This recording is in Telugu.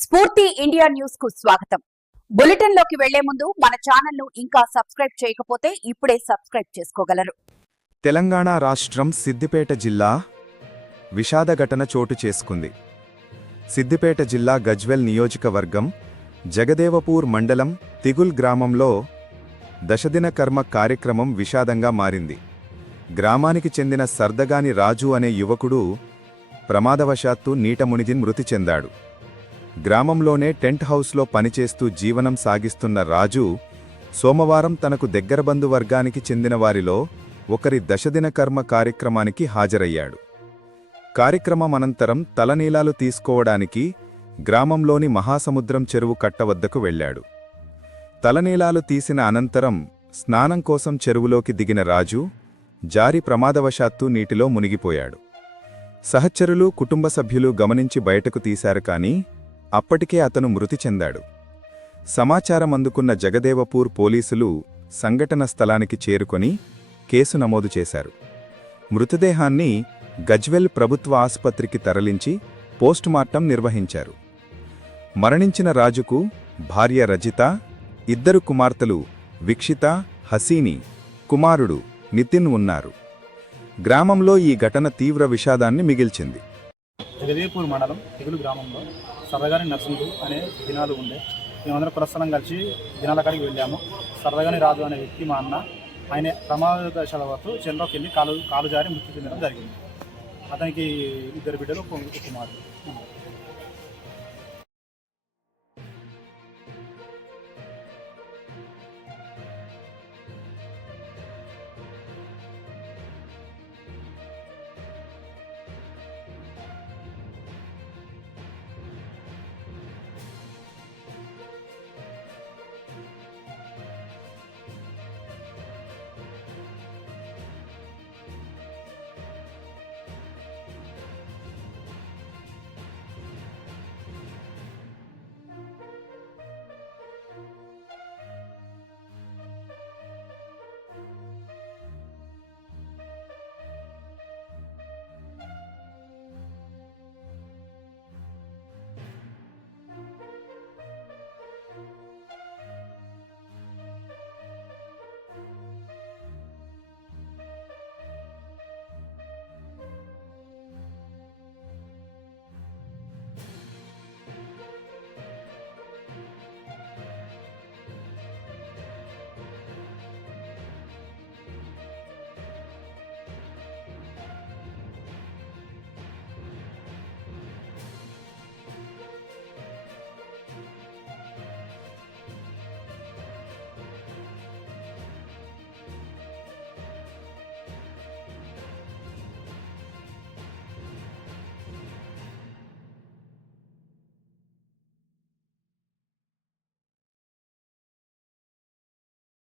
స్ఫూర్తి ఇండియా న్యూస్ కు స్వాగతం. బులెటిన్ లోకి వెళ్లే ముందు మన ఛానల్ ను ఇంకా సబ్స్క్రైబ్ చేయకపోతే ఇప్పుడే సబ్స్క్రైబ్ చేసుకోగలరు. తెలంగాణ రాష్ట్రం సిద్దిపేట జిల్లా విషాద ఘటన చోటు చేసుకుంది. సిద్దిపేట జిల్లా గజ్వెల్ నియోజకవర్గం జగదేవపూర్ మండలం తిగుల్ గ్రామంలో దశదిన కర్మ కార్యక్రమం విషాదంగా మారింది. గ్రామానికి చెందిన సర్దగాని రాజు అనే యువకుడు ప్రమాదవశాత్తు నీట మునిగి మృతి చెందాడు. గ్రామంలోనే టెంట్ హౌస్లో పనిచేస్తూ జీవనం సాగిస్తున్న రాజు సోమవారం తనకు దగ్గర బంధువర్గానికి చెందిన వారిలో ఒకరి దశదిన కర్మ కార్యక్రమానికి హాజరయ్యాడు. కార్యక్రమం అనంతరం తలనీలాలు తీసుకోవడానికి గ్రామంలోని మహాసముద్రం చెరువు కట్ట వద్దకు వెళ్లాడు. తలనీలాలు తీసిన అనంతరం స్నానం కోసం చెరువులోకి దిగిన రాజు జారి ప్రమాదవశాత్తు నీటిలో మునిగిపోయాడు. సహచరులు కుటుంబ సభ్యులు గమనించి బయటకు తీశారు, కానీ అప్పటికే అతను మృతి చెందాడు. సమాచారం అందుకున్న జగదేవపూర్ పోలీసులు సంఘటన స్థలానికి చేరుకొని కేసు నమోదు చేశారు. మృతదేహాన్ని గజ్వెల్ ప్రభుత్వ ఆసుపత్రికి తరలించి పోస్టుమార్టం నిర్వహించారు. మరణించిన రాజుకు భార్య రజిత, ఇద్దరు కుమార్తెలు విక్షిత, హసీని, కుమారుడు నితిన్ ఉన్నారు. గ్రామంలో ఈ ఘటన తీవ్ర విషాదాన్ని మిగిల్చింది. జగదేవపూర్ మండలం తిగులు గ్రామంలో సర్రగాని నర్సింగు అనే దినాలు ఉండే. మేమందరం కులస్థలం కలిసి దినాల కాడికి వెళ్ళాము. సర్రగాని రాజు అనే వ్యక్తి మా అన్న, ఆయన ప్రమాదవశాత్తు చెరువులోకి వెళ్ళి కాలు జారి మృతి చెందడం జరిగింది. అతనికి ఇద్దరు బిడ్డలు, ఒక కుమారుడు.